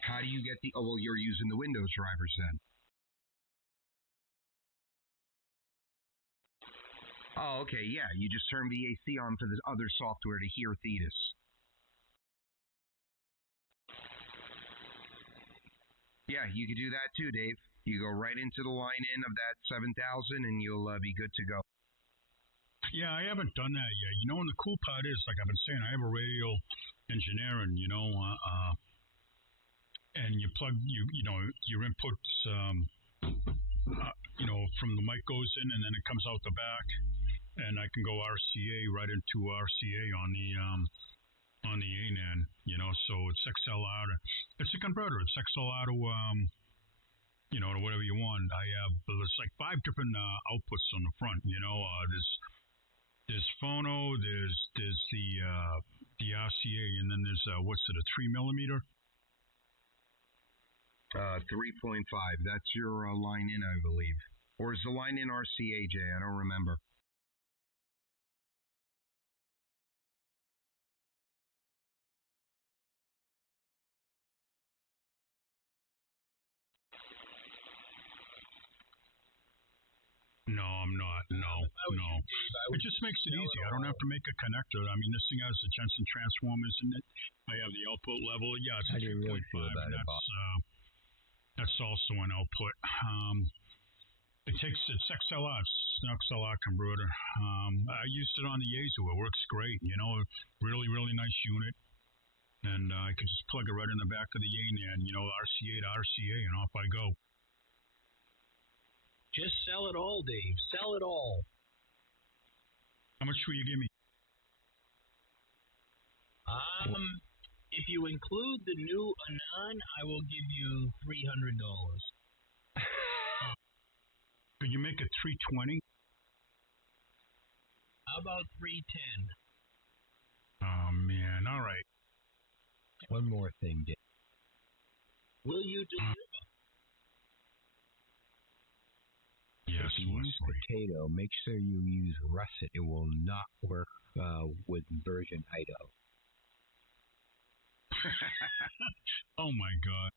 How do you get the? Oh, well, you're using the Windows drivers then. Oh, okay, yeah. You just turn VAC on for the other software to hear Thetis. Yeah, you could do that too, Dave. You go right into the line in of that 7,000 and you'll be good to go. Yeah, I haven't done that yet. You know, and the cool part is, like I've been saying, I have a radio engineering, you know, and you plug your inputs, from the mic goes in and then it comes out the back, and I can go RCA right into RCA on the ANAN, you know. So it's XLR. It's a converter. It's XLR to to whatever you want. There's like 5 different outputs on the front. You know, there's phono, there's the RCA, and then there's what's it, a 3mm? 3.5. That's your line in, I believe. Or is the line in RCA, Jay? I don't remember. No, I'm not. No. It just makes it easy. I don't have to make a connector. I mean, this thing has the Jensen transformers in it. I have the output level. Yeah, it's 3.5. That's also an output. It's XLR. It's an XLR converter. I used it on the Yaesu. It works great. You know, really, really nice unit. And I could just plug it right in the back of the ANAN, you know, RCA to RCA, and off I go. Just sell it all, Dave. Sell it all. How much will you give me? If you include the new Anan, I will give you $300. Could you make it 320? How about 310? Oh man! All right. One more thing, Dick. Will you deliver? Yes, if you use potato, make sure you use russet. It will not work with Virgin Idaho. Oh my God.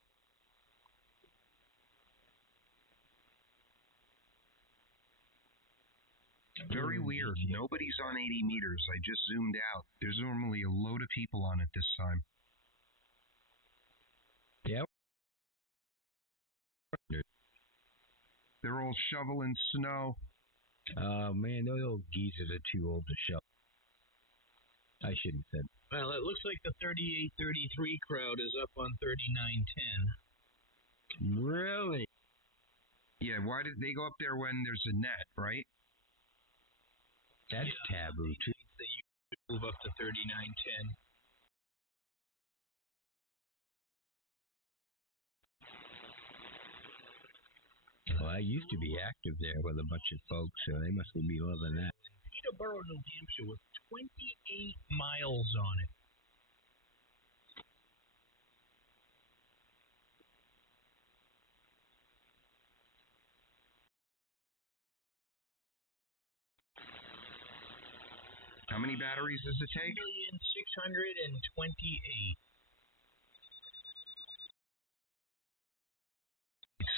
Very weird. Nobody's on 80 meters. I just zoomed out. There's normally a load of people on it this time. Yep. They're all shoveling snow. Oh, man, those old geezers are too old to shovel. I shouldn't have said. Well, it looks like the 38-33 crowd is up on 39-10. Really? Yeah, why did they go up there when there's a net, right? That's taboo, too. They move up to 39-10. Well, I used to be active there with a bunch of folks, so they must be loving that. Peterborough, New Hampshire, with 28 miles on it. How many batteries does it take? 1,628.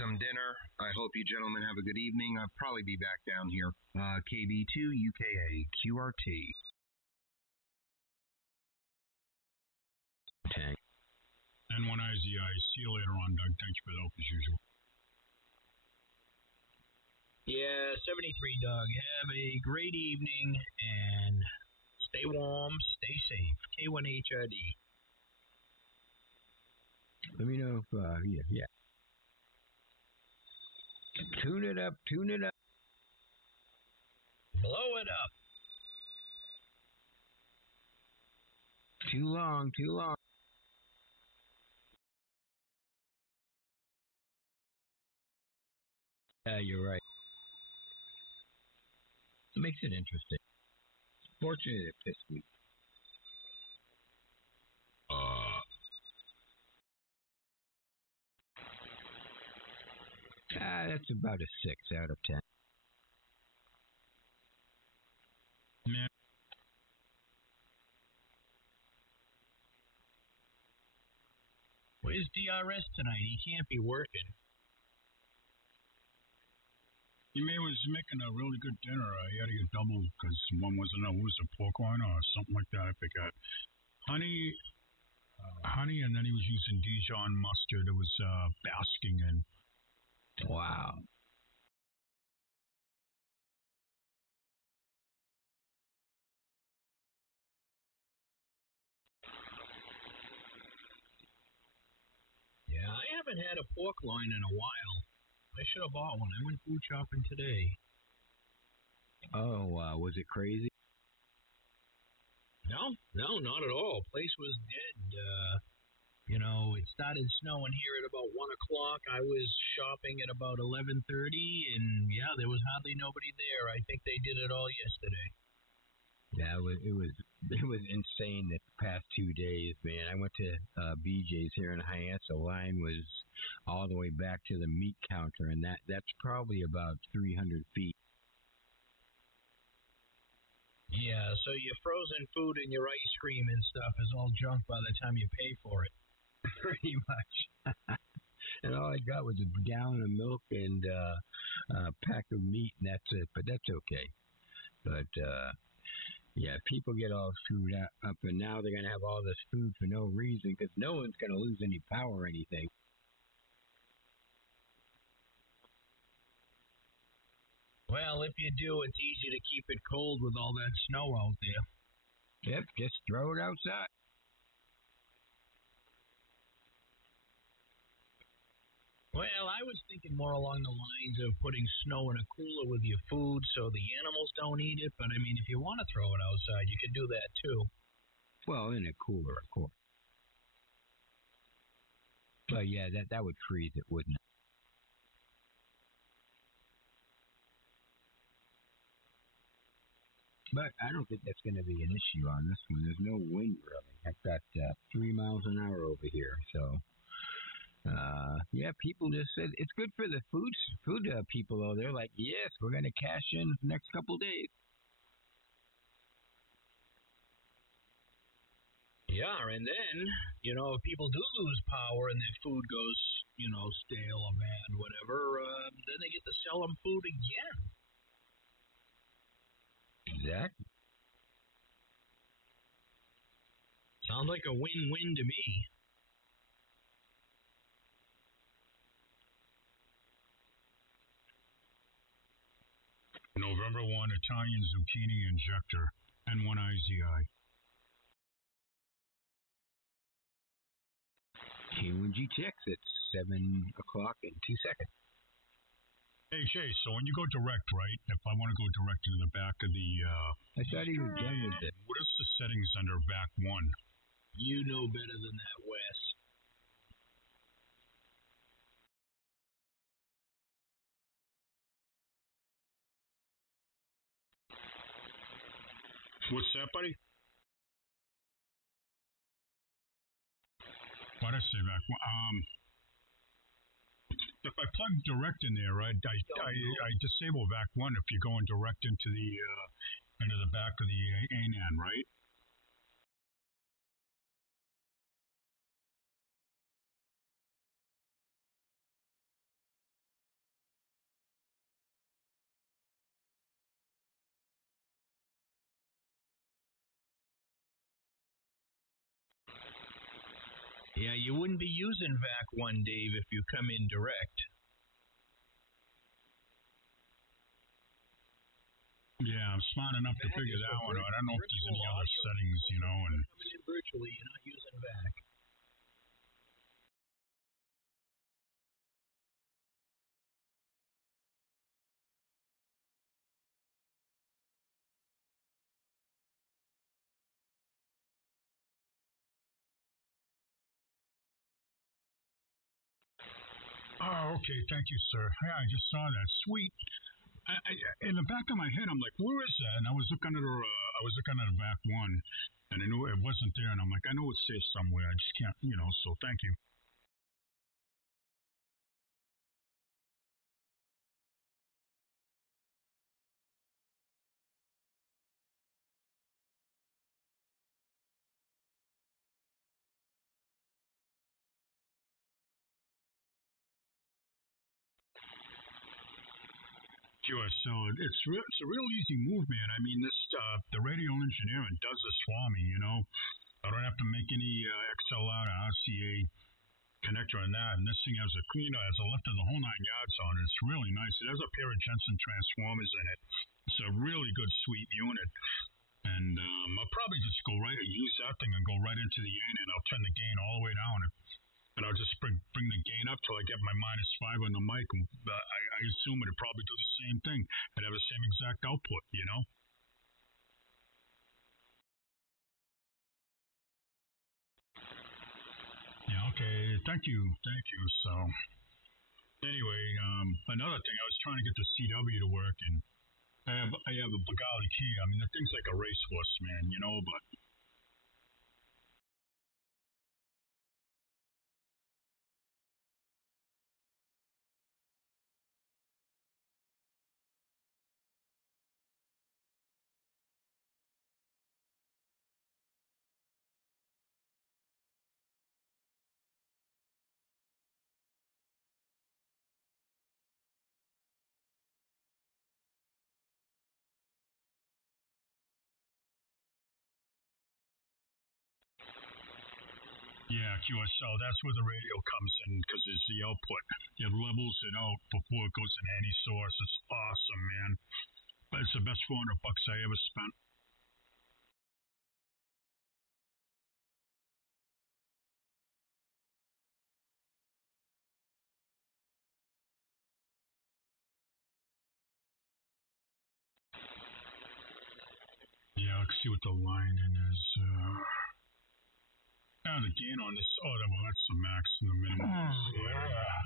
Some dinner. I hope you gentlemen have a good evening. I'll probably be back down here. KB2 UKA QRT. Tank. And one eyes the eye. See you later on, Doug. Thanks for the help as usual. Yeah, 73, Doug. Have a great evening and stay warm, stay safe. K1HRD. Let me know if, yeah. Tune it up. Blow it up. Too long. You're right. It makes it interesting. Fortunate this week. That's about a 6 out of 10. Man. Where's DRS tonight? He can't be working. He was making a really good dinner. He had to get double because one wasn't a pork loin or something like that. I forgot. Honey, and then he was using Dijon mustard. It was basking in. Wow. Yeah, I haven't had a pork loin in a while. I should have bought one. I went food shopping today. Oh, was it crazy? No, not at all. Place was dead. It started snowing here at about 1 o'clock. I was shopping at about 11:30, and yeah, there was hardly nobody there. I think they did it all yesterday. Yeah, it was insane the past 2 days, man. I went to BJ's here in Hyannis. The line was all the way back to the meat counter, and that's probably about 300 feet. Yeah, so your frozen food and your ice cream and stuff is all junk by the time you pay for it. Pretty much. And all I got was a gallon of milk and a pack of meat, and that's it. But that's okay. But yeah, people get all screwed up, and now they're gonna have all this food for no reason because no one's gonna lose any power or anything. Well, if you do, it's easy to keep it cold with all that snow out there. Yep, just throw it outside. Well, I was thinking more along the lines of putting snow in a cooler with your food so the animals don't eat it. But, I mean, if you want to throw it outside, you can do that, too. Well, in a cooler, of course. But, yeah, that would freeze it, wouldn't it? But I don't think that's going to be an issue on this one. There's no wind, really. I've got 3 miles an hour over here, so... yeah, people just said it's good for the food people, though. They're like, yes, we're going to cash in the next couple days. Yeah, and then, if people do lose power and their food goes, stale or bad, whatever, then they get to sell them food again. Exactly. Sounds like a win-win to me. November 1, Italian zucchini injector, and one IZI. K1GTX, it's 7 o'clock and 2 seconds. Hey, Chase, so when you go direct, right, if I want to go direct into the back of the... I thought he was done with it. What is the settings under back 1? You know better than that, Wes. What's that, buddy? Why did I say back 1? If I plug direct in there, right, I disable back 1 if you're going direct into the back of the ANAN, right? Yeah, you wouldn't be using VAC 1, Dave, if you come in direct. Yeah, I'm smart enough to figure that one out. I don't know if there's any other settings, you know. And coming in virtually, you're not using VAC. oh, okay, thank you, sir. Yeah, I just saw that. Sweet. I in the back of my head, I'm like, where is that? And I was looking at a VAC 1, and I knew it wasn't there. And I'm like, I know it's there somewhere. I just can't, you know. So thank you. Sure. So it's a real easy move, man. I mean, the radio engineering does this for me. You know, I don't have to make any XLR to RCA connector on that. And this thing has has a lift of the whole 9 yards on it. It's really nice. It has a pair of Jensen transformers in it. It's a really good, sweet unit. And I'll probably just use that thing and go right into the end, and I'll turn the gain all the way down. And I'll just bring the gain up till I get my -5 on the mic. I assume it'd probably do the same thing. It'd have the same exact output, you know? Yeah, okay. Thank you. So, anyway, another thing, I was trying to get the CW to work, and I have a Bengali key. I mean, the thing's like a racehorse, man, you know, but yeah, QSL, that's where the radio comes in because it's the output. It levels it out before it goes into any source. It's awesome, man. But it's the best $400 I ever spent. Yeah, let's see what the line in is. The gain on this. Oh, well, that's the max and the minimum. Yeah.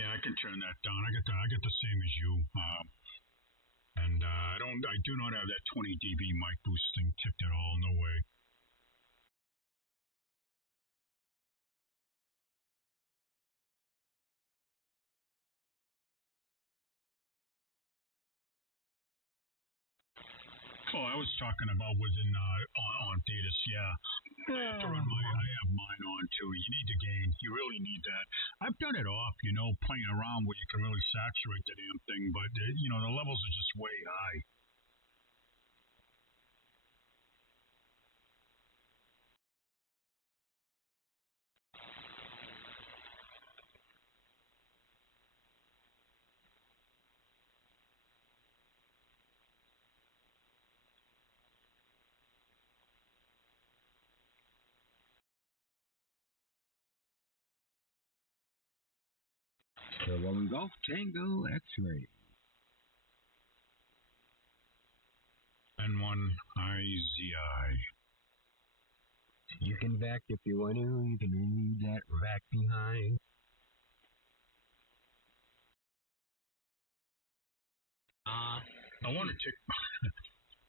Yeah, I can turn that down. I get the same as you. And I do not have that 20 dB mic boosting ticked at all. No way. Oh, I was talking about within on Datus. Yeah, I have mine on too. You need the gain. You really need that. I've done it off, you know, playing around where you can really saturate the damn thing, but the levels are just way high. Kilo Golf Tango X-Ray. N1IZI. You can vac if you want to. You can leave that vac behind. I want to take.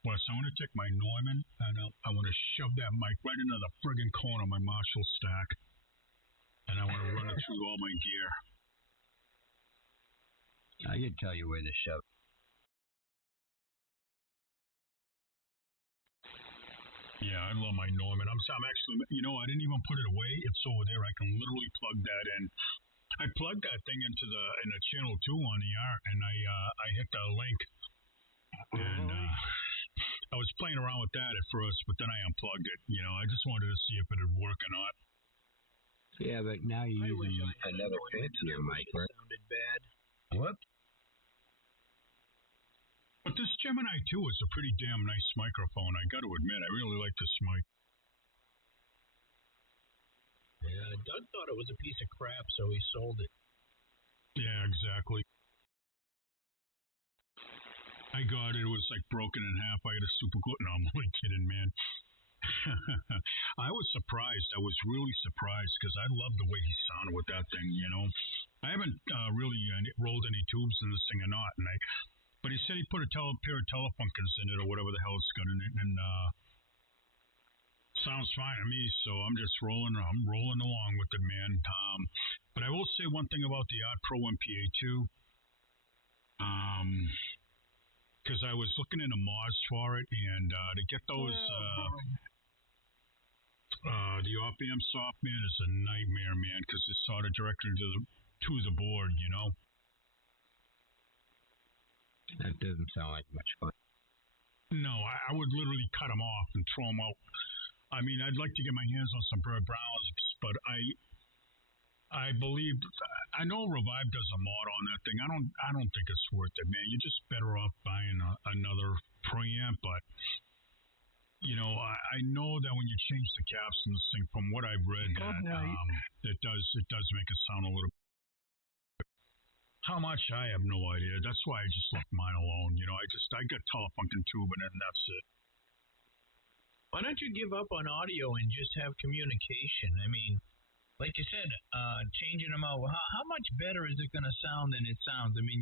Wes, I want to take my Neumann and I want to shove that mic right into the friggin' corner of my Marshall stack, and I want to run it through all my gear. I can tell you where to shove. Yeah, I love my Neumann. I'm actually, I didn't even put it away. It's over there. I can literally plug that in I plugged that thing into the channel 2 on the art, and I hit the link, and I was playing around with that at first, but then I unplugged it. You know, I just wanted to see if it would work or not. Yeah, but now you're using another fancier mic, right? Sounded bad. Whoop. But this Gemini 2 is a pretty damn nice microphone. I got to admit, I really like this mic. Yeah, Doug thought it was a piece of crap, so he sold it. Yeah, exactly. I got it. It was like broken in half. I had a super glue. No, I'm only kidding, man. I was surprised. I was really surprised because I love the way he sounded with that thing. You know, I haven't really rolled any tubes in this thing or not, but he said he put a pair of Telefunkers in it or whatever the hell it's got in it, and sounds fine to me. So I'm just rolling. I'm rolling along with it, man. But I will say one thing about the Art Pro MPA 2. Because I was looking into mods for it, and to get those, the op-amp soft, man, is a nightmare, man, because it's soldered directly to the board, you know? That doesn't sound like much fun. No, I would literally cut them off and throw them out. I mean, I'd like to get my hands on some Bird Browns, but I believe, I know Revive does a mod on that thing. I don't think it's worth it, man. You're just better off buying another preamp. But you know, I know that when you change the caps in this thing, from what I've read, it does make it sound a little. How much I have no idea. That's why I just left mine alone. You know, I got Telefunken tube in it, and that's it. Why don't you give up on audio and just have communication? I mean, like you said, changing them out. How much better is it going to sound than it sounds? I mean,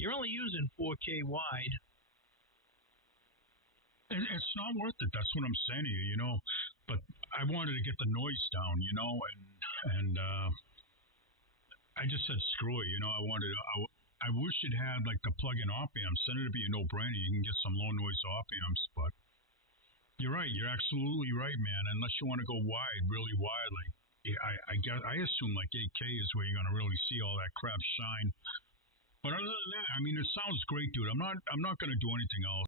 you're only using 4K wide. It's not worth it. That's what I'm saying to you, you know. But I wanted to get the noise down, you know, and I just said screw it, you know. I wish it had like the plug-in op amps. Then it'd be a no-brainer. You can get some low noise op amps, but you're right. You're absolutely right, man. Unless you want to go wide, really wide, like. I assume like 8K is where you're gonna really see all that crap shine. But other than that, I mean, it sounds great, dude. I'm not gonna do anything else.